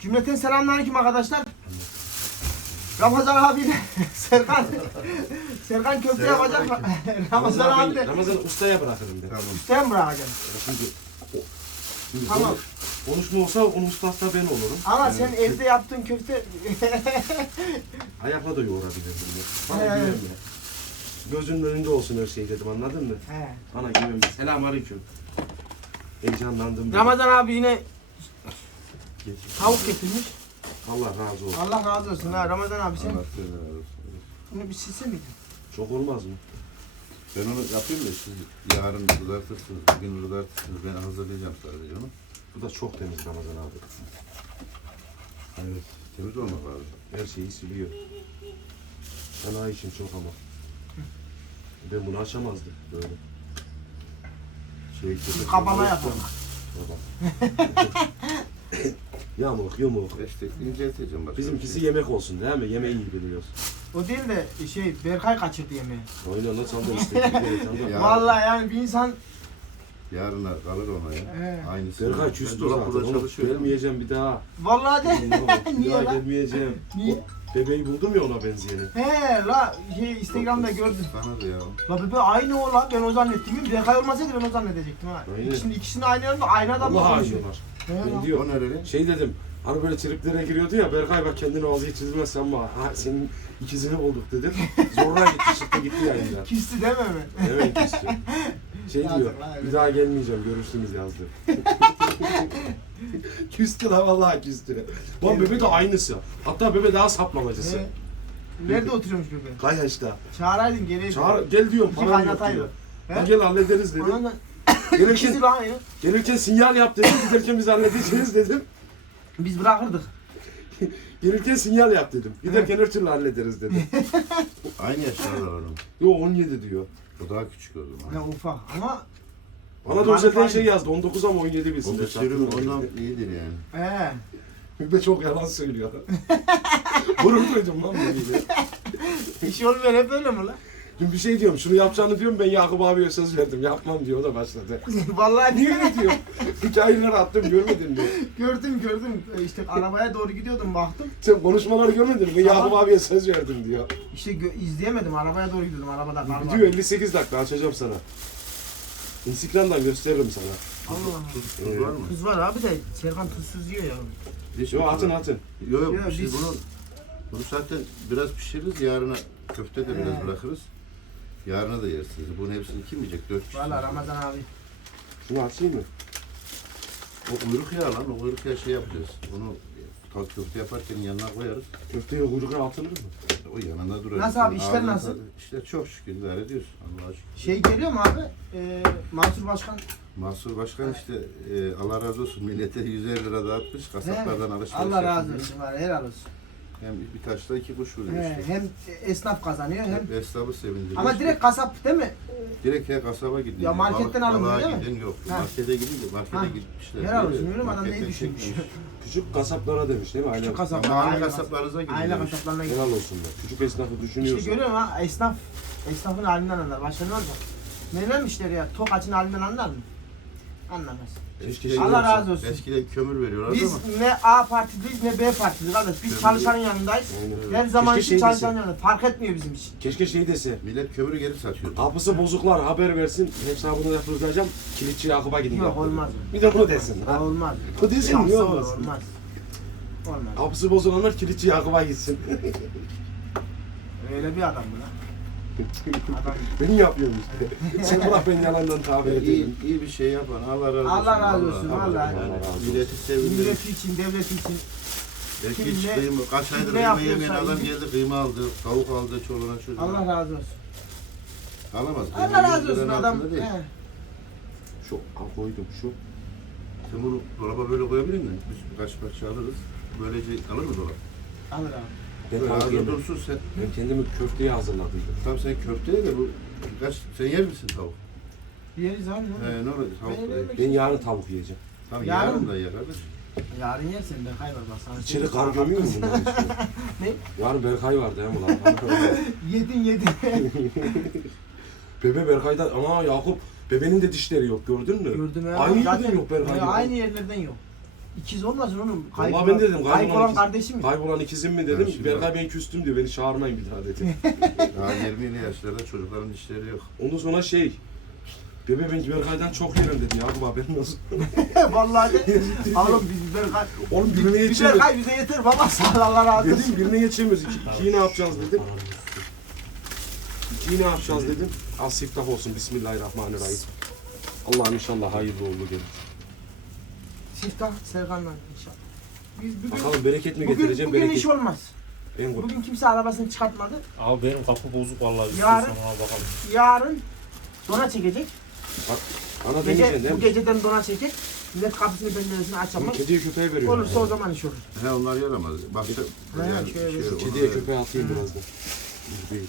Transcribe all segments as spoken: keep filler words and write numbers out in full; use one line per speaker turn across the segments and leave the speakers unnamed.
Cümleten selamünaleyküm arkadaşlar. Ramazan abiyle Serkan Serkan köfte yapacak. Ramazan abi de
Ramazan ustaya bırakırım de.
Tamam.
üstten bırakacağım.
Şimdi, o- şimdi
Tamam.
konu- konuşma olsa onun ustası da ben olurum.
Ama sen evde yaptığın köfte
Ayakla da yoğurabilirdim de. Bana
He.
güven ya. Gözünün önünde olsun her şey dedim, anladın mı?
He.
Bana güven. Selamünaleyküm. Heyecanlandım. ben.
Ramazan abi yine
Geç.
tavuk getirmiş.
Allah razı olsun.
Allah razı olsun ha Ramazan abi sen
Allah seni razı olsun.
bunu bir silse miydin?
Çok olmaz mı?
Ben onu yapayım da siz yarın kızartırsınız, bugün kızartırsınız. Ben hazırlayacağım sadece onu.
Bu da çok temiz Ramazan abi.
Evet. Temiz olmak lazım.
Her şeyi siliyor. Sana için çok ama. Ben bunu aşamazdım böyle. Şey,
Biz kabala yapalım.
Yamuk yumuk.
İşte incelteceğim bak.
Bizimkisi yemek olsun değil mi? Yemeği iyi biliyoruz.
O değil de şey Berkay kaçırdı yemeği.
Oyna lan sandal işte.
Ya.
Vallahi yani bir insan
Yarına kalır ona ya.
He.
Aynısı.
Berkay
Ben
küstü
dolapta
zaten. Oğlum,
çalışıyorum.
gelmeyeceğim bir daha.
vallahi de
bir
niye
daha
lan?
gelmeyeceğim.
Niye?
O bebeği buldum ya ona benzeyeni.
He la şey Instagram'da gördüm.
Sana da ya.
La bebe aynı o la ben o zannettim. Berkay olmasaydı ben o zannedecektim ha.
Aynen.
İkisini, ikisini aynı anda aynı adam
Allah
mı
acıyorlar.
He
Ben
la.
diyor.
O nereli?
Şey dedim. Hani böyle triplere giriyordu ya, Berkay bak kendini ağzı çizmezsen ama ha, senin ikizini bulduk dedim. Zorla gitti, çıktı gitti yayında.
Küstü deme mi?
Evet küstü. Şey
Yazık
diyor,
lan, evet.
bir daha gelmeyeceğim, görüştünüz yazdı. Küstü la vallahi küstü. Lan bebe de aynısı. Hatta bebe daha saplamacısı.
He. Nerede oturuyormuş bebe?
Kayaş'ta.
Çağıraydın geriye.
Çağır, gel diyorum,
İki
param yok
kaynataydı.
diyor.
He?
Ha, gel hallederiz dedim.
Anladın.
Gelirken,
İkisi lan aynı.
gelirken sinyal yap dedim, giderken biz halledeceğiz dedim.
Biz bırakırdık.
Gelirken sinyal yap dedim, giderken her türlü hallederiz dedim.
Aynı yaşlarda var onun.
Yo on yedi diyor.
O daha küçük o zaman.
Ya ufak ama
Bana da özelden şey yazdı, on dokuz ama on yedi bilsin.
O da sürüm ondan iyidir yani.
he.
Bebe çok yalan söylüyor. Gurur duydum lan bugün.
İş olmayan hep öyle mi lan?
Dün bir şey diyorum, şunu yapacağını diyorum, ben Yakup abiye söz verdim, yapmam diyor, o da başladı.
Vallahi
Niye ne diyor? Hikayeleri attım, görmedin mi?
gördüm gördüm. İşte arabaya doğru gidiyordum baktım.
Sen konuşmaları görmedin mi? Ben Yakup abiye söz verdim diyor.
İşte gö- izleyemedim. Arabaya doğru gidiyordum. Arabada kar var.
Video elli sekiz dakika, açacağım sana. Instagram'dan gösteririm sana.
Allah.
Tuz, tuz var mı?
Tuz var abi de Serkan tuzsuz yiyor ya.
Hiç
Yo
mi tuz
atın
var?
atın.
Yok yok,
Yo,
şimdi
biz-
bunu, bunu zaten biraz pişiririz, yarına köfte de biraz
He.
bırakırız. Yarına da yersiniz. Bunun hepsini kim yiyecek? Dört kişi.
Valla Ramazan abi.
Şunu açayım mı?
O kuyruk yağı lan, o kuyruk yağı şey yapacağız. Bunu tavuk köfte yaparken yanına koyarız.
Köfteye kuyruk atılır mı?
O yanında durar.
Nasıl abi,
İnsanın
işler
ağzına
nasıl?
tadı- İşler çok şükür idare ediyoruz. Allah'a şükür.
Şey geliyor mu abi? Ee, Mansur Başkan.
Mahsur Başkan işte e, Allah razı olsun millete yüz elli lira dağıtmış. Kasaplardan alışveriş
Allah razı
yapıyor.
olsun var. Helal olsun.
Hem bir taşla iki kuş vuruyor
He,
işte.
hem esnaf kazanıyor hem.
Hem esnafı sevindiriyor.
Ama
işte.
direkt kasap değil mi?
direkt her kasaba gidiyor.
Ya marketten
Balık-
alınıyor
balığa
değil mi?
giden yok.
Ha.
Markete gidince markete
Ha.
gitmişler.
Helal
Böyle
olsun, öyle mi? Adam
marketten
neyi düşünmüş?
çekmemiş.
Küçük kasaplara demiş değil mi?
Küçük
Aynen.
kasaplar.
Ama aile
aile
kasaplarınıza gidiyor.
Aile kasaplarına gidiyor.
Helal olsun be. Küçük esnafı
İşte
düşünüyorsun.
görüyorum ha esnaf. Esnafın halinden anlar. Başka ne olacak? Neden müşteri ya? Tokaçın halinden anlar mı? Anlamaz.
Eskiden,
Allah razı olsun.
Eskiden kömür veriyorlar
Biz
ama
ne A partiliyiz ne B partiliyiz kardeş. Biz
Tabii.
çalışanın yanındayız.
Aynen.
Her zaman
Keşke
için
şey
çalışanın
dese.
yanında. Fark etmiyor bizim için.
Keşke şey dese.
millet kömürü geri satıyor.
Kapısı bozuklar haber versin. Hesabını yaptıracağım. Kilitçi Yakup'a gidin.
Yok
yaptırın.
olmaz.
Bir de bunu desin.
Ha,
Ha?
olmaz.
Bu desin
Şahsı
niye
olur,
olmasın?
Olmaz. Olmaz.
Kapısı bozulanlar kilitçi Yakup'a gitsin.
Öyle bir adam bu lan. Adam.
Beni yapıyorsun işte. Sen bırak ben yalandan tabir
iyi,
edeyim.
iyi bir şey yapan Allah razı olsun.
Allah razı olsun,
vallahi.
vallahi.
Yani
Allah razı olsun.
milleti sevindirir.
Milleti için, devleti için.
Belki
Kim
hiç
ne-
kıyma, kaç
kim
aydır
ne
kıyma yemeyen
yapıyorsa
adam
iyi.
geldi kıyma aldı, tavuk aldı, çoluğuna çocuğuna.
Allah razı olsun.
Alamaz.
Allah razı
yüz liranın
olsun adam.
altında değil.
He.
Şu al koydum şu.
Sen bunu dolaba böyle koyabilir misin? Biz birkaç parça alırız. Böylece alır mı dolap?
Alır abi.
Ben
Böyle
tavuk
hazır
yedim.
dursun sen.
Ben kendimi köfteye hazırladıydım.
Tam sen köfteye de bu birkaç, sen yer misin tavuk?
Yeriz abi ne olur?
He ne olacak tavuk
Ben
da
yerim.
yer.
Ben yarın tavuk yiyeceğim.
Tamam
Yarın
yarın
mı?
da yer kardeş.
Yarın yersin Berkay var bak sana.
İçeri kar gömüyor mu bunlar işte?
Ne?
Yarın Berkay vardı ya ulan.
Yedin yedin.
Bebe Berkay'dan ama Yakup bebenin de dişleri yok gördün mü?
Gördüm ya.
Aynı
Zaten
yerden yok Berkay'da.
Aynı yerlerden yok. İkiz olmasın oğlum. Kayıp
Vallahi
olan,
ben dedim,
kayıp
kaybolan
olan
ikiz.
kardeşim mi?
Kaybolan ikizim mi
Ya
dedim.
şimdi
Berkay
bak.
ben küstüm diyor. Beni çağırmayın bir daha dedi.
Daha yirmili yaşlarda çocukların dişleri yok.
Ondan sonra şey. Bebe ben Berkay'dan çok yerim dedi. Ya bu haberin olsun.
Vallahi de. Oğlum biz Berkay.
Oğlum birine
Bir
yetişemiyoruz.
Berkay bize yeter baba. Sağ ol, Allah razı olsun.
Dedim birine yetişemiyoruz. İki, ikiyi ne yapacağız dedim. İkiyi ne yapacağız dedim. Al siftah olsun. Bismillahirrahmanirrahim. Allah'ım inşallah hayırlı uğurlu gelir.
Siftah Serkan'la inşallah. Biz bugün,
Bakalım bereket mi
bugün,
getireceğim
bugün
bereket.
iş olmaz.
En kork-
Bugün kimse arabasını çıkartmadı.
Abi benim kapı bozuk vallahi.
Yarın-
İstiyorsan ona bakalım.
Yarın dona çekecek.
Bak, ana
Gece,
demeyeceksin değil
bu
mi?
geceden dona çekecek. Millet kapısını penceresini
Bunu
açamaz.
kediye köpeğe veriyor.
Olursa o zaman iş olur.
He onlar yaramaz. Bak işte
He,
yani
şöyle.
şey,
Kediye
onlar-
köpeğe atayım birazdan.
Değil.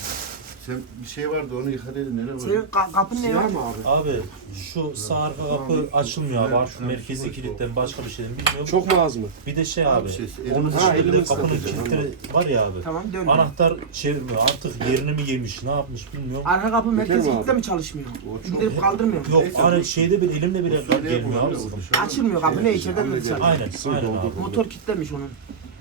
Sen bir şey vardı onu yıkadıydın nereye
Senin
koydun?
ka- kapın ne
Siyah
var?
mı abi?
Abi şu sağ arka kapı açılmıyor abi. Artık merkezi kilitten başka bir şeyden bilmiyorum.
Çok mu az mı?
Bir de şey abi.
Şey,
Onun
elimiz-
Ha,
dışında bir de
elimiz
kapının
takacak,
kilitleri var ya abi.
Tamam dön.
Anahtar çevirmiyor. Artık yerini mi yemiş, ne yapmış bilmiyorum.
Arka kapı merkez
mi abi?
kilitle mi çalışmıyor?
O çok-
Gidip kaldırmıyor.
Yok
Neyse,
hani
bu-
şeyde bir elimle bile
Usulü
gelmiyor abi.
yapamıyor,
sıkıntı.
dışarı-
Açılmıyor kapı ne
Şey,
içeriden mi dışarı?
Aynen,
Sığ
aynen
doldu.
abi.
Motor kilitlemiş onun.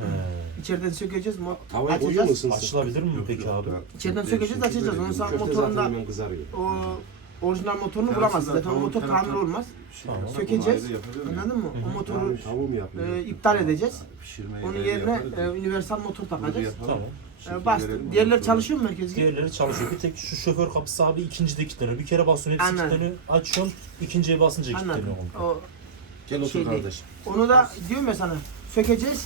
He.
İçeriden sökeceğiz. Mo
Tavaya koyuyor
açacağız.
musun sen?
Açılabilir mi
Yok,
peki
yok,
abi?
daha-
İçeriden
çok
sökeceğiz,
değişik
açacağız.
böyle
Onu
bir-
sen-
Köfte
motorunda-
zaten hemen kızarıyor.
O orijinal motorunu
Yani
bulamazsın
aslında
zaten. O
tavuk
motor
tarafı-
tamir olmaz.
Tamam.
Sökeceğiz.
Onu ayrı yapacağız ya.
Anladın mı? O
Hı hı.
motoru
Tavuğu mu yapıyor?
e, iptal edeceğiz.
Pişirmeyi
Onun
ayrı
yerine
yaparız
e,
ya.
universal motor
Bunu
takacağız.
yapalım.
Tamam.
Şekil
E, bastı.
verelim,
Diğerleri
ondan sonra-
çalışıyor mu merkez gibi?
Diğerleri çalışıyor. Bir tek şu şoför kapısı abi ikincide kilitleniyor. Bir kere basıyorsun hepsi
Anladım.
kilitleniyor. Açıyorsun ikinciye basınca
Anladım.
kilitleniyor.
O,
Gel otur
Şey değil.
kardeş.
onu da diyorum ya sana. Sökeceğiz.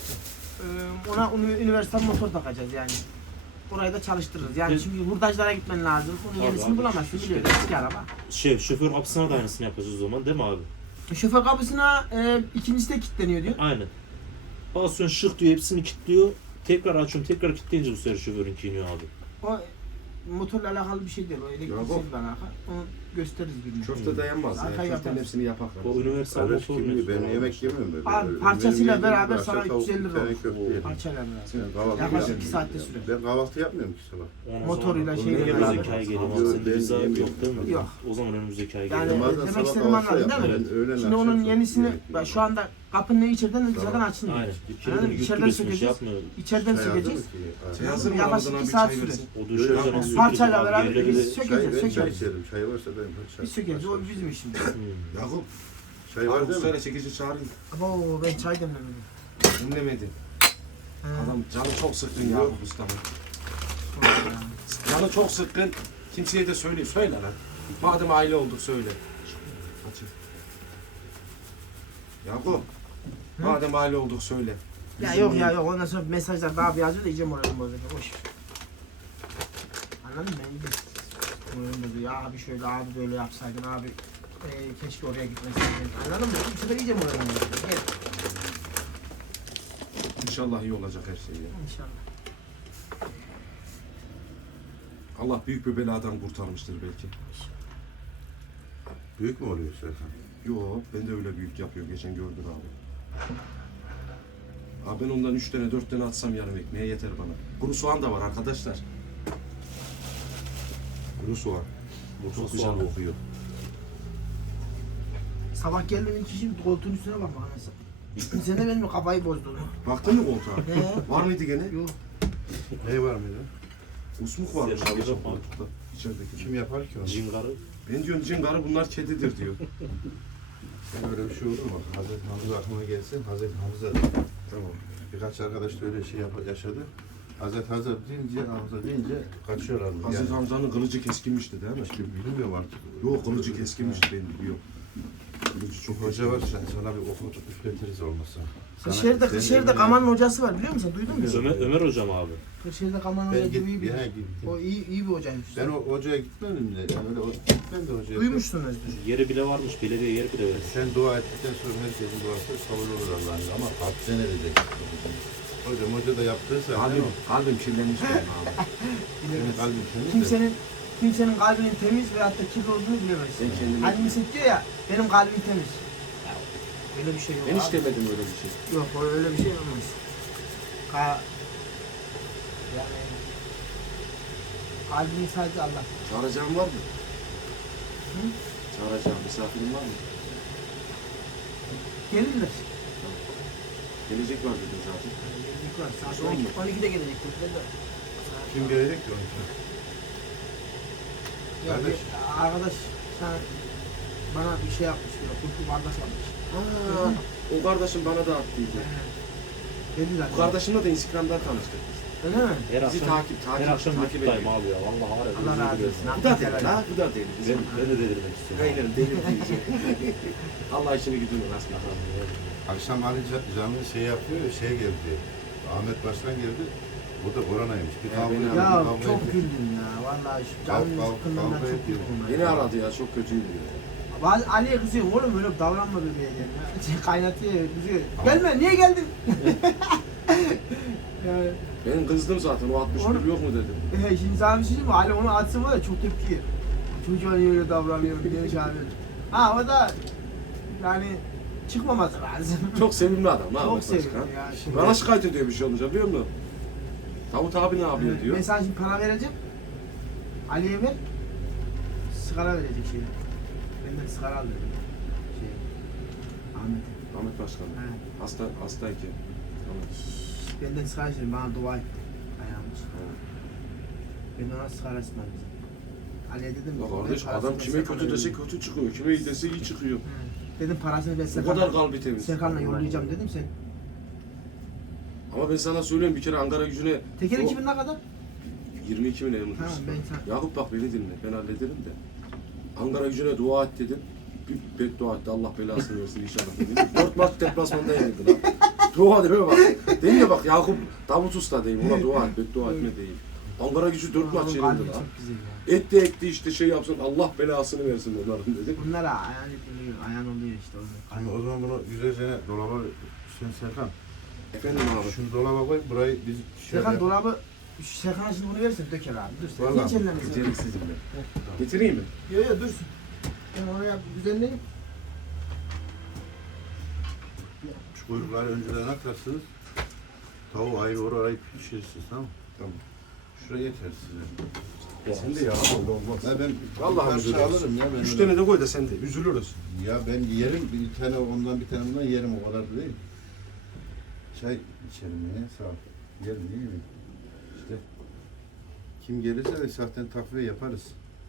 E, ona uni- universal motor takacağız yani. Orayı da çalıştırırız. Yani
Evet.
çünkü hurdacılara gitmen lazım. Onun
Tabii
yenisini
abi.
bulamazsın biliyorsun. Eski araba.
Şey şoför kapısına da aynısını yapacağız o zaman değil mi abi?
Şoför kapısına e, ikincisi de kilitleniyor diyor.
Aynen. Basıyorsun şık diyor hepsini kilitliyor. Tekrar açıyorum tekrar kilitleyince bu sefer şoförünki iniyor abi.
O motorla alakalı bir şey değil. O
Ya
elektriksel
bu-
bir alaka. Onu gösteririz bir gün.
Köfte dayanmaz ya.
Arkayı
Köftenin
yaparız.
hepsini yapak.
O universal
Kardeş
motor
kimliği, ben
ne?
yemek yemiyorum böyle.
Abi,
Benim
parçasıyla
yediğim
beraber
başka
sana
tavuk,
üç yüz elli
bir tane
lira olur.
köfte yedim.
Parçayla beraber.
Ben kahvaltı
Yaklaşık
yapmıyorum.
iki saatte sürüyor.
Ben kahvaltı yapmıyorum ki sabah.
Motoruyla
şeyle
şeyle
önümüzdeki
beraber.
ay geliyor.
Yok,
Abi senin
ben
vize yok
yemiyorum.
değil mi?
Yok.
O zaman önümüzdeki ay
Yani
geliyor.
Bazen
demek
sabah
istediğimi
kahvaltı
anladın değil mi?
yapıyorum. Öğlen
Şimdi
akşam
onun
çok
yenisini
yemek
bak şu
yiyorum.
anda kapının içeriden de dışarıdan
Tamam.
açılmıyor.
Aynen.
Anladın
İçeriden
mı?
yüklü
İçeriden
resmi şey
sökeceğiz.
yapmıyor.
İçeriden
Çay hazır mı
sökeceğiz.
ki?
Şey
Ha.
hazır mı?
Yaklaşık
Ramazan
iki
abi
saat
çay
sürer.
versin.
O duşarıdan
Yani
sürpriz
parçayla
abi.
beraber
Yerleri
biz
de-
sökeceğiz,
Çay, ben çay
sökeceğiz.
içerim. Çay varsa ben çay.
Biz sökeceğiz. O bizim işimiz.
Hmm.
Yakup.
Çay var
Abi
değil mi?
ustayla çekici çağırayım.
Oo ben çay demlemedim.
Dinlemedi.
Ha.
Adam canı çok sıkkın
Yok.
Yakup ustamın. Canı çok sıkkın. Kimseye de söyle. Söyle lan. Madem aile olduk söyle. Açık. Yakup.
Hı?
Madem aile olduk söyle.
Ya
Bizim
yok ya
yeni-
yok ondan sonra mesajlar daha bir yazıyor da iyice moralim bozacak. Boş. ver. Anladın mı? Ben gidiyorum. Moralim bozuyor. Ya abi şöyle abi böyle yapsaydın abi. E, keşke oraya gitmeseydin. Anladın mı? Bu sefer iyice moralim bozuyor. Gel.
İnşallah iyi olacak her şey ya.
İnşallah.
Allah büyük bir beladan kurtarmıştır belki.
Büyük mü oluyor Serkan?
Yo, ben de öyle büyük yapıyor. Geçen gördün abi. Abi ben ondan üç tane dört tane atsam yarım ekmeğe yeter bana. Kuru soğan da var arkadaşlar. Kuru soğan. Bu çok güzel
soğan.
kokuyor.
Sabah geldim ilk işim koltuğun üstüne bakmak mesela. Sen de benim kafayı bozdun.
Baktın mı koltuğa?
He.
Var mıydı gene?
Yok.
Ne var mıydı?
Usmuk varmış
Sen
geçen
aldın mı?
koltukta. İçerideki.
Kim yapar ki onu?
Cingarı.
Ben diyorum cingarı bunlar kedidir diyor.
Ben öyle bir şey olur mu? Hazreti Hamza aklıma gelsin. Hazreti Hamza
Tamam.
birkaç arkadaş da öyle şey yap- yaşadı. Hazreti Hamza deyince, Hamza deyince kaçıyorlar.
Aziz Hamza'nın kılıcı keskinmişti değil mi?
İşte bilmiyorum artık.
Yok kılıcı keskinmişti ben biliyorum. Kılıcı
Çok
çok
hoca var sen sana bir okutup üfletiriz olmasa. Sana-
Kırşehir'de,
senin
Kırşehir'de
eline-
Kaman'ın hocası var biliyor musun? Duydun mu?
Ömer, Ömer hocam abi.
Kırşehir'de Kaman'ın
Ben
hocası
git,
iyi
ya,
bir
gittim.
O iyi, iyi bir hocaymış.
Ben o hocaya gitmedim de. Yani öyle o, ben de hocaya.
Duymuşsunuzdur.
Yeri bile varmış. Belediye yer bile vermiş.
Sen dua ettikten sonra herkesin duası kabul olur Allah'ın ama kalpten edecek. Hocam hoca da yaptıysa
Kalbim, kalbim kirlenmiş benim abi.
senin kalbin temiz de.
Kimsenin kimsenin kalbinin temiz veyahut da kirli olduğunu bilemezsin.
Sen kendini...
Hani mesela diyor ya benim kalbim temiz. Ya, öyle bir şey yok.
Ben hiç
abi.
demedim öyle bir şey.
Yok öyle bir şey olmaz. Ka yani kalbini sadece Allah.
Çağıracağım var mı?
Hı?
Çağıracağım misafirim var mı?
Gelirler.
Gelecek var dedin zaten.
Gelecek var. Saat
Son
on iki,
mu?
on ikide gelecek. dediler de.
Kim gelecek ki onun için?
Ya
Kardeş.
bir arkadaş sen bana bir şey yapmış diyor. Kurtlu bardaş almış.
Aa, o kardeşim bana da attıydı.
Dedi zaten.
Bu kardeşimle de Instagram'dan tanıştık biz.
Öyle mi?
Her
Bizi
akşam,
takip, takip,
her akşam
takip
YouTube'dayım
ediyor.
abi ya. Vallahi var ya.
Allah
özür
razı
dilerim.
olsun.
Bu da deli la, bu da deli.
Ben,
Bizim.
ben de delirmek istiyorum.
Aynen delirtici. Allah işini gücünü rast bakalım.
Akşam Ali Ca- canlı şey yapıyor, şey geldi. Ahmet Başkan geldi. O da koronaymış. Bir
Ya
kavga
beni-
etti,
Ya
bir kavga
çok
etti.
güldüm ya. Vallahi şu
Kavga-
canlı
kavga-
sıkıntımdan
kavga
çok
ediyor.
güldüm.
Beni aradı ya, çok kötüydü ya.
Bazı Ali'ye kızıyorum oğlum öyle davranma bebeğe diyorum ya. Şey kaynatıyor kızıyor. Gelme niye geldin? yani,
Ben kızdım zaten, o altmış bir yok mu dedim.
e, şimdi sana bir şey diyeyim mi? Ali onu atsın var ya çok tepki yer. Çocuğa niye öyle davranıyor diye şey yapıyor. Ha o da yani çıkmaması lazım.
Çok sevimli adam ha.
Çok
Ahmet
seviyorum
Başkan.
ya. Şimdi,
Bana şikayet ediyor bir şey olunca biliyor musun? Davut abi ne yapıyor diyor.
Ben sana şimdi para vereceğim. Ali'ye ver. Sigara verecek şey. Benden sigara al dedim. Şey, Ahmet'e.
Ahmet Başkan.
He.
Hasta, hastayken. Tamam.
Benden sigara içelim, bana dua etti. Ayağımız. Ben ona sigara ısmarladım. Ali'ye dedim.
Ya
ben
kardeş
parasını
adam
ben
kime
Serkan'a
kötü dese
yollayacağım.
kötü çıkıyor. Kime iyi dese iyi çıkıyor.
Hı. Dedim parasını ben
O
Serkan'a,
kadar kalbi temiz.
Serkan'la yollayacağım dedim sen.
Ama ben sana söylüyorum bir kere Ankara gücüne
Teker
o-
iki bin ne kadar?
yirmi iki bin
Ha
unutmuşsun.
ben sana.
Yakup bak beni dinle ben hallederim de. Ankara gücüne dua et dedim. Bir beddua etti Allah belasını versin inşallah dedim. Dört maç deplasmanda yenildi lan. Dua deme bak. Değil mi bak Yakup Davut Usta diyeyim ona dua et beddua etme değil. Ankara gücü dört maç
Onun
yenildi
kalbi
lan.
çok güzel ya.
Etti etti işte şey yapsın Allah belasını versin onların dedi.
Bunlara ayağın oluyor, ayağın oluyor işte.
Şimdi
Onu.
o zaman bunu güzelce dolaba sen Serkan.
Efendim abi.
Şunu dolaba koy burayı biz şey
Serkan
yap-
dolabı, şu Serkan'a şimdi bunu verirsin döker abi. Dur sen.
Vallahi.
Hiç ellemesin.
Beceriksizim ben. Getireyim mi?
Yok yok dursun. Ben oraya düzenleyeyim.
Şu kuyrukları önceden atarsınız. Tavuğu ayrı orayı pişirirsiniz tamam mı?
Tamam.
Şuraya yeter size.
Sen de ya öyle olmaz.
Ya ben
Vallahi
bir parça
üzülürüz.
alırım ya ben.
Üç
öyle-
tane de koy da sen de üzülürüz.
Ya ben yerim bir tane ondan bir tane bundan yerim o kadar da değil. Çay içerim ya sağ ol. Yerim değil mi? İşte kim gelirse de zaten takviye yaparız.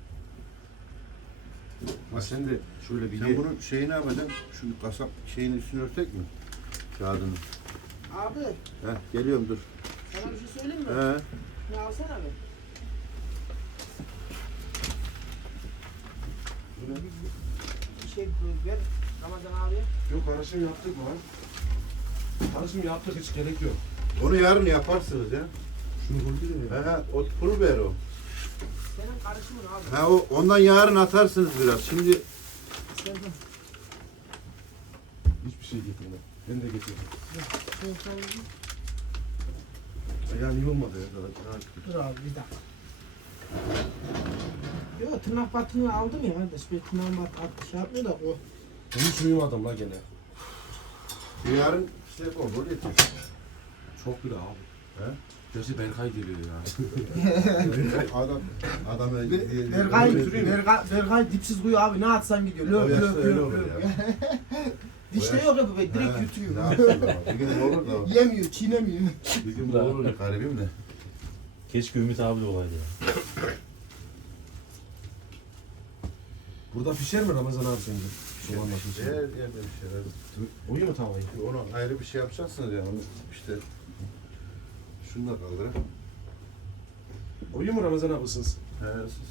Ha sen de şöyle bir
Sen
ye.
bunun şeyi ne yapacaksın? Şu kasap şeyini üstüne örtek mi? Kağıdını.
Abi
Heh, geliyorum dur.
sana bir şey söyleyeyim mi?
He.
Ne alsana abi. Bir şey ver Ramazan abi.
Yok karışım yaptık mı lan? Karışım yaptık hiç gerek yok.
Onu yarın yaparsınız ya.
Şunu koy bir de.
He he o pul ver o.
Senin karışımın abi.
He o ondan yarın atarsınız biraz. Şimdi
Sen de.
Hiçbir şey getirme. Ben de getirdim.
Sen sen
Yani iyi olmadı ya. Daha,
dur abi bir dakika. Yok tırnak batını aldım ya kardeş. Bir tırnak bat at şey yapmıyor da o.
Ben hiç uyumadım la gene.
yarın işte olur yeter.
Çok bile abi.
He?
Gerçi Berkay geliyor ya.
Adam adam öyle-
Berkay,
öyle-
Berkay, Berkay dipsiz kuyu abi ne atsan gidiyor.
O
Löp
yaşta
löp
öyle
löp
olur
löp.
ya.
Dişte
O
yok ya bu be direkt
He, ne
yutuyor.
yapsın ama? Bir gün olur da
Yemiyor, çiğnemiyor.
bir gün olur garibim de.
Keşke Ümit abi de olaydı ya.
Burada pişer mi Ramazan abi sence? Soğan
Yer
nasıl?
yerde bir şeyler.
Uyuyor mu tavayı?
Onu ayrı bir şey yapacaksınız yani. Onu işte şunu da kaldır. ha.
Uyuyor mu Ramazan abi ısınsın?
He siz.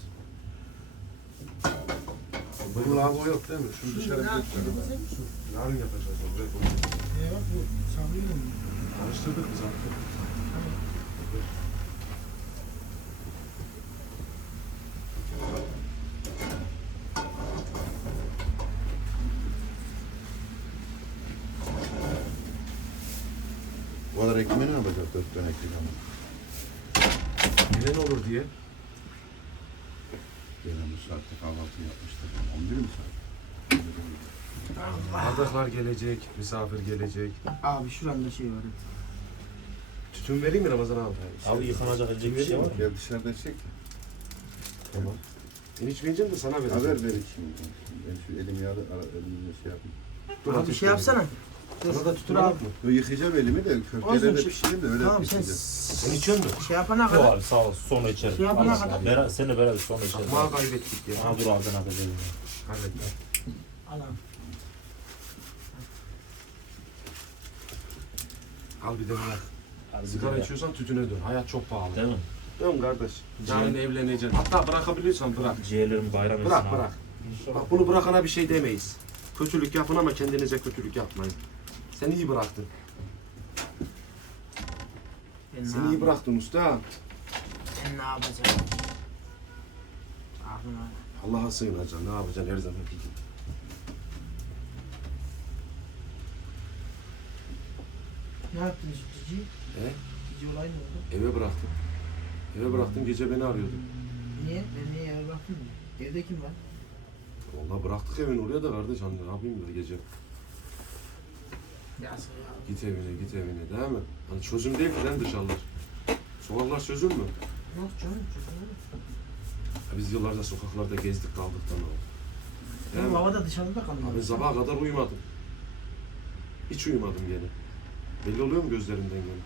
Bunun lavabo yok değil mi? Şunu dışarı
Ne
bir
yaptın
götürelim.
sen?
Yarın yapacağız onu. Buraya koyacağız.
Ne var bu? Savrıyor mu?
Karıştırdık biz artık.
Bu kadar ekmeği ne yapacak? Dört tane ekmek ama.
Gelen olur diye.
Gelen bu saatte kahvaltı yapmışlar. On bir mi saat?
Bardaklar gelecek, misafir gelecek.
Abi şuranda şey var.
Tütün vereyim mi Ramazan abi?
Abi yıkanacak edecek bir şey var mı?
Gel dışarıda çek.
Tamam. Ben içmeyeceğim de sana vereceğim.
Haber ver şimdi. Ben şu elim yağlı ara, elimle şey yapayım.
Dur,
Abi bir
ateş
şey yapsana. Dur,
Burada
dur
tutturalım
abi.
mı?
Yo, yıkayacağım elimi de köfteleri de
Olsun,
pişireyim de öyle
Tamam sen
pişireceğim.
Sen içiyor musun?
şey yapana
Yok
kadar.
abi sağ ol. Sonra içerim.
Şey yapana
Allah
kadar.
Allah. Bera, seninle beraber sonra içerim.
Çakmağı kaybettik ya.
Aha dur abi ben atacağım.
Hallet.
Anam.
Al bir de bırak.
Abi
Sigara
bir
içiyorsan tütüne dön. Hayat çok pahalı.
Değil mi?
Dön kardeş. Yarın evleneceksin. Hatta bırakabiliyorsan bırak.
Ciğerlerim bayram etsin
Bırak
abi.
bırak. Bak bunu bırakana bir şey demeyiz. Kötülük yapın ama kendinize kötülük yapmayın. Sen iyi bıraktın.
Ben
Sen
ne
iyi bıraktın usta.
Ben ne yapacağım? Aklıma.
Allah'a sığınacaksın. Ne yapacaksın her zaman gibi.
Ne yaptın Cici?
He?
Cici olay ne oldu?
Eve bıraktım. Eve bıraktım gece beni arıyordu.
Niye? Ben niye eve baktım diye. Evde kim var?
Vallahi bıraktık evini oraya da kardeş. Hani ne yapayım da gece.
Yazık ya.
Git evine git evine değil mi? Hani çözüm değil ki lan dışarılar. Sokaklar çözüm mü?
Yok canım çocuğum olur.
Ya biz yıllarca sokaklarda gezdik kaldık tamam. Değil
Ben
mi?
havada dışarıda kaldım.
Abi sabaha kadar uyumadım. Hiç uyumadım gene. Belli oluyor mu gözlerimden gene?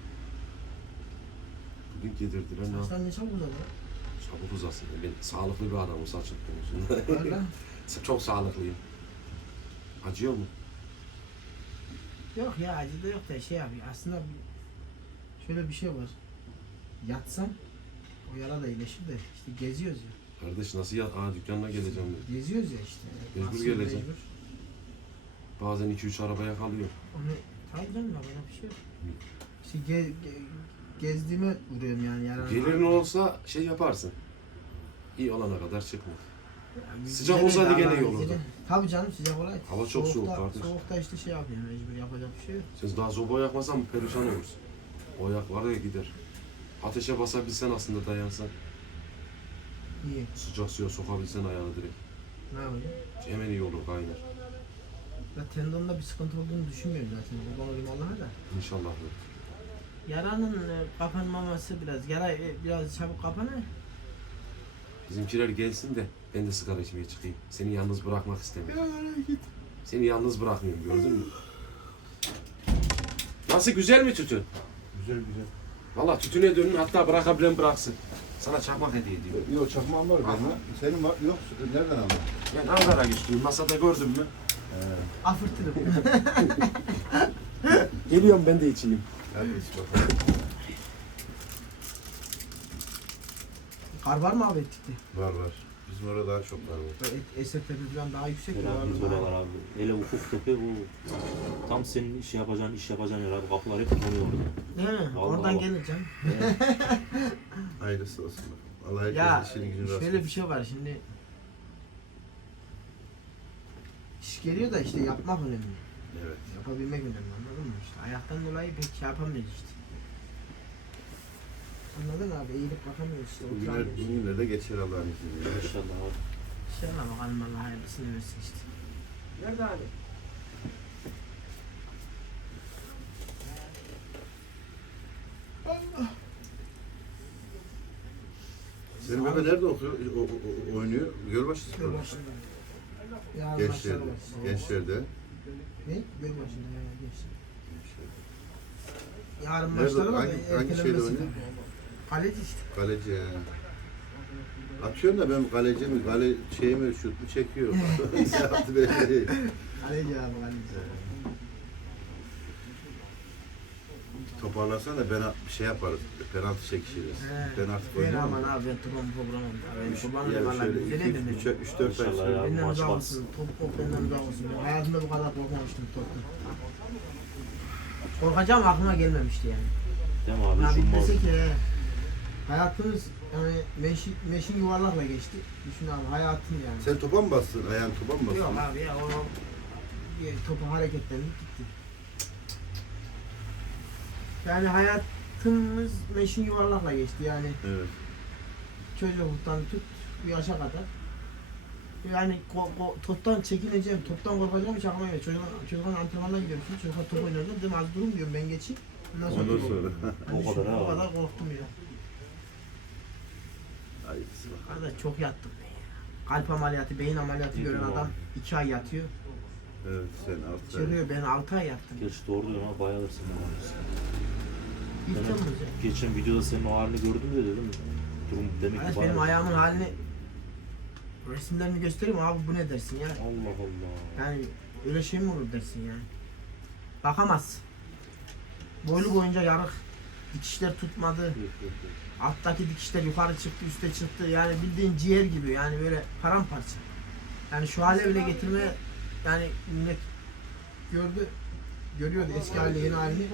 Bugün yedirdiler ne yap-
Saçlar ne çabuk uzadı?
Çabuk uzasın. Ben sağlıklı bir adamım saçım konusunda.
Valla.
Çok sağlıklıyım. Acıyor mu?
Yok ya acı da yok da şey yapıyor. Aslında bir, şöyle bir şey var. Yatsam o yara da iyileşir de işte geziyoruz ya.
Kardeş nasıl ya? Aa dükkanına geleceğim dedi.
Geziyoruz ya işte.
Mecbur
Nasıl
geleceğim.
mecbur?
Bazen iki üç arabaya kalıyor.
Onu tabii canım ya bana bir şey yok. İşte ge, ge, gezdiğime vuruyorum yani. yani
Gelirin olsa şey yaparsın. İyi olana kadar çıkma.
Yani
Sıcak
gene
olsaydı
de
gene
Allah'ın
iyi olurdu.
izniyle- Tabii canım sıcak olay.
Hava çok soğuk
Soğukta-
kardeş.
Soğukta işte şey yapıyorum mecbur yapacak bir şey yok.
Sen daha soba yakmasan perişan olursun. O yak var ya gider. Ateşe basabilsen aslında dayansan.
İyi.
Sıcak suya sokabilsen ayağını direkt.
Ne yapacağım?
Hemen iyi olur kaynar.
Ya tendonda bir sıkıntı olduğunu düşünmüyorum zaten. Kurban olayım Allah'a da.
İnşallah.
Yaranın e, kapanmaması biraz, yara e, biraz çabuk kapanır.
Bizimkiler gelsin de ben de sigara içmeye çıkayım. Seni yalnız bırakmak istemiyorum. Seni yalnız bırakmıyorum gördün mü? Nasıl güzel mi tütün?
Güzel güzel.
Valla tütüne dönün hatta bırakabilen bıraksın. Sana çakmak hediye ediyorum.
Yok çakmağım var benim. Senin var. Yok nereden aldın?
Ben Ankara güçlüyüm. Masada gördün mü?
He.
Afırtırım.
Geliyorum ben de içeyim.
Hadi iç bakalım.
Kar var mı abi ettikte?
Var var. Bizim orada daha çok var. var.
Et, S F P falan daha yüksek ya.
Böyle biz oralar abi. Hele ufuk tepe bu. Tam senin iş yapacağın, iş yapacağın yer abi. Kapılar hep donuyor orada.
Değil mi?
Vallahi
Oradan
bak.
geleceğim.
Hayırlısı olsun. bakalım. Allah herkesin
Ya
işini gücünü rast
şöyle bir şey var şimdi. İş geliyor da işte yapmak önemli.
Evet.
Yapabilmek önemli anladın mı? İşte ayaktan dolayı pek şey yapamıyoruz işte. Anladın mı abi? Eğilip bakamıyoruz işte.
Bugünler,
Oturamıyoruz.
bugünler de geçer Allah'ın izniyle.
İnşallah abi.
İnşallah bakalım Allah hayırlısını versin işte. Nerede abi?
Senin bebe nerede okuyor, o, o, o- oynuyor? Gölbaşı Spor.
Gölbaşı'nda. Yarın
Gençlerde.
maçları var.
Gençlerde.
Ne? Gölbaşı'nda ya gençler. Yarın
Nerede?
maçları var.
Hangi-
da
hangi
ertelenmesi
şeyde
de.
oynuyor?
Kaleci işte.
Kaleci. he. Atıyorum da ben kaleci mi, kale şey mi, şut mu çekiyor. Ne yaptı belli değil.
Kaleci abi kaleci.
Toparlasan da ben bir şey yaparız. Penaltı çekişiriz. Ben artık
Ben
oynamam.
aman abi ben toplam programım. Ben
Üç-
kurbanım
yani
valla
şöyle
güzel
iki-
edin
üç- üç dört ay
İnşallah
sonra.
ya.
Benden
maç
uzak
batsın.
olsun. Top top benden uzak olsun. Ben hayatımda bu kadar korkmamıştım toptan. Korkacağım aklıma gelmemişti yani.
Değil mi abi?
Ya
Şu
bir
mor.
dese ki he, hayatımız yani meşin, meşin yuvarlakla geçti. Düşün abi hayatım yani.
Sen topa mı bastın? Ayağın topa mı
Yok
bastın?
abi ya o bir topu hareketlendik gitti. Yani hayatımız meşin yuvarlakla geçti yani
Evet.
çocukluktan tut bu yaşa kadar. Yani ko, ko, toptan çekineceğim, toptan korkacağım hiç aklıma gelmiyor. Çocuklar, çocuklar antrenmanına gidiyorum şimdi, çocuklar top oynuyorlar. Dedim az durun diyorum ben geçeyim. Ondan sonra,
Ondan
top
sonra.
Hani
O
şu-
kadar ha.
o kadar korktum ya.
Hayırlısı bakalım.
Arkadaş çok yattım ben ya. Kalp ameliyatı, beyin ameliyatı
İyi
gören
tamam.
adam iki ay yatıyor.
Evet sen altı ay.
Çürüyor, ben altı ay yattım.
Gerçi doğru diyorsun ama bayağıdır senin o halini.
İlk
Ben
Temmuz ya.
geçen videoda senin o halini gördüm de dedim. Durum demek ki
Arkadaş
bayağı.
benim ayağımın halini resimlerini göstereyim abi, bu ne dersin ya?
Allah Allah.
Yani öyle şey mi olur dersin yani? Bakamazsın. Boylu boyunca yarık. Dikişler tutmadı.
Yok, yok, yok.
Alttaki dikişler yukarı çıktı, üste çıktı. Yani bildiğin ciğer gibi, yani böyle paramparça. Yani şu hale bile getirmeye, yani millet gördü, görüyordu eski hali, yeni halini.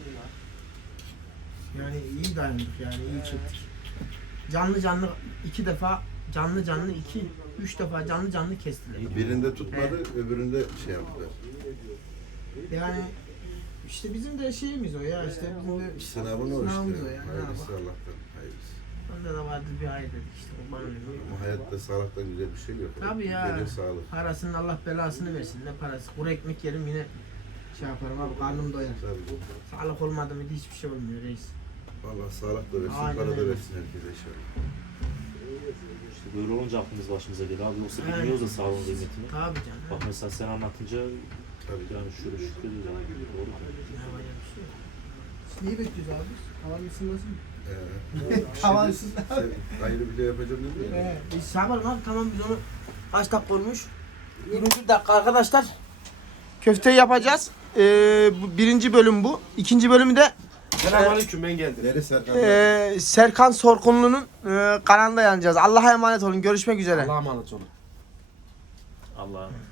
Yani iyi dayandık, yani iyi çektik. Canlı canlı iki defa, canlı canlı iki, üç defa canlı canlı kestiler.
Birinde tutmadı, öbüründe şey yaptılar.
Yani işte bizim de şeyimiz o ya, işte bizim de
Sınavını o
sınavımız
işte.
o ya. Ne
Hayırlısı
yapalım?
Allah'tan. Hayırlısı.
Onda da vardı bir hayır dedik işte, o bana öyle.
Ama hayatta sağlıkta güzel bir şey yok.
Tabii ya.
Gelir sağlık.
Parasının Allah belasını versin, ne parası. Kuru ekmek yerim yine şey yaparım abi, karnım doyar.
Tabii.
Sağlık olmadı mı hiçbir şey olmuyor reis.
Allah sağlık da versin,
Aynen
para da
öyle.
versin herkese inşallah.
İşte böyle olunca aklımız başımıza geliyor abi. Yoksa
Evet.
bilmiyoruz da sağlığın kıymetini.
Tabii canım.
Bak mesela sen anlatınca
Tabii.
yani şöyle şükrediyoruz yani. Doğru mu?
Ne yapacak bir şey yok. Biz neyi bekliyoruz abi? Havanın ısınması mı?
Ee,
Havasız.
sen ayrı bir de yapacağım dedin ya.
Ee, biz yapalım abi, tamam biz onu kaç dakika olmuş? yirmi bir dakika arkadaşlar. Köfteyi yapacağız. Ee, bu birinci bölüm bu. İkinci bölümü de
Selamünaleyküm, ben geldim.
Neresi Serkan?
e, Serkan Sorkunlu'nun e, kanalında yanacağız. Allah'a emanet olun. Görüşmek üzere.
Allah'a emanet olun.
Allah'a emanet.